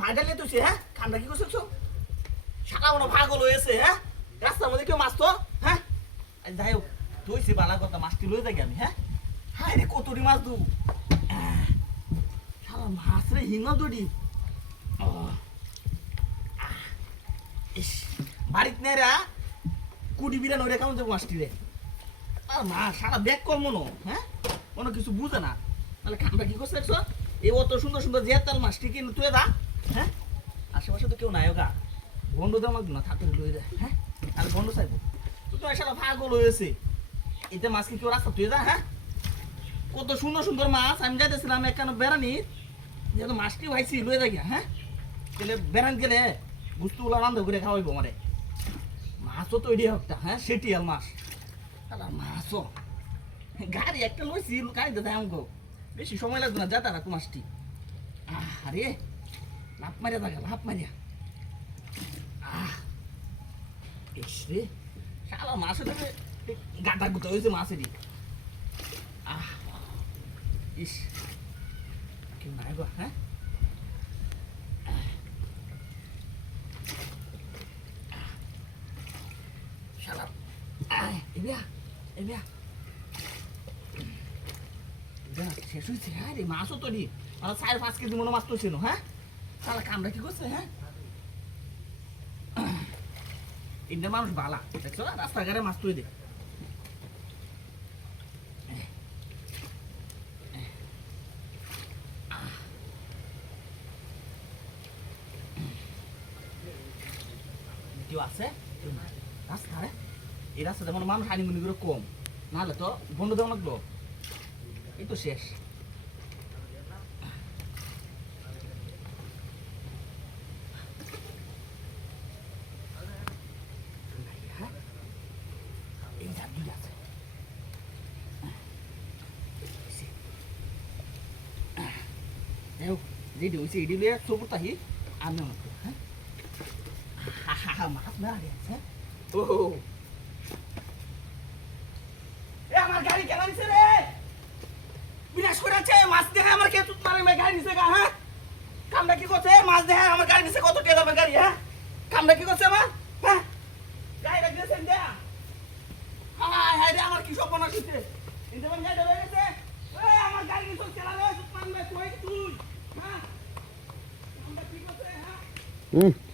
মাইডালে তুই হ্যাঁ কামটা কি করছিস শালা মনে পাগল হয়েছে হ্যাঁ রাস্তার মধ্যে কেউ মাছ তো হ্যাঁ যাই হোক তুই সে বালা কথা মাছটি লয়ে থাকি আমি হ্যাঁ হ্যাঁ রে কতটি মাছ দু শালা মাছ রে হিঙ্গল দুটি ইস বাড়িতে নেরা কুড়ি বিরান ওরে কেমন যাবো মাছটি রে আর মা সারা ব্যাগ কর মনো হ্যাঁ কোনো কিছু বুঝে না তাহলে কামটা কি করছে দেখছো এই অত সুন্দর সুন্দর যে তার মাছটি কিনে তুই দা হ্যাঁ আশেপাশে তো কেউ নাই গা বন্ধু দেওয়া লাগবে না থাকতে লয়ে যায় হ্যাঁ আর বন্ধু চাইবো তুই তো সারা পাগল হয়েছে এতে মাছ কি কেউ রাস্তা তুই যা হ্যাঁ কত সুন্দর সুন্দর মাছ আমি যাইতেছিলাম একখানে বেড়ানি যেহেতু মাছটি ভাইছি লয়ে যাই হ্যাঁ গেলে বেড়ান গেলে বুঝতুগুলো রান্ধা করে খাওয়াইবো আমারে মাছও তো এটি একটা হ্যাঁ সেটি আর মাছ আর মাছও গাড়ি একটা লইছি গাড়িতে যাই আমাকে বেশি সময় লাগবে না যা তারা মাছটি আরে লাভ মারিয়া দেখা লাভ মারিয়া ইস রে শালা মাছ হলে গাটা গুতা হয়েছে মাছেরই ইস কেউ নাই গো হ্যাঁ শালা এবিয়া এবিয়া শেষ হয়েছে হ্যাঁ রে মাছও তো নি মানে 4-5 কেজি মনে মাছ তো ছিল হ্যাঁ শালা কামটা কি করছে হ্যাঁ ইন্ডিয়ার মানুষ বালা দেখছো রাস্তাঘাটে মাছ তুই দে কেউ আছে রাস্তায় এই রাস্তাতে মনে মানুষ হানিমুনি করে কম নাহলে তো বন্ধু দেওয়া লাগলো এই তো শেষ এই যা দুই আছে যেটি হয়েছে এটি লিয়ে চোখ তাহি আমি হ্যাঁ মাছ মেলা গেছে ও আমার গাড়ি কেন নিছে রে বিনাশ করে আছে মাছ দেখে আমার কে তুত মারে গাড়ি নিছে গা হ্যাঁ কামটা কি করছে মাছ দেখে আমার গাড়ি নিছে কত টাকা দামের গাড়ি হ্যাঁ কামটা কি করছে আমার হ্যাঁ গাড়ি রাখছেন দেয়া হায় হায় রে আমার কি সর্বনাশ হইছে ইন্টারভিউ গাড়ি হয়ে গেছে এই আমার গাড়ি নিছে কেলা রে তুত মারবে কই তুই হ্যাঁ কামটা কি করছে হ্যাঁ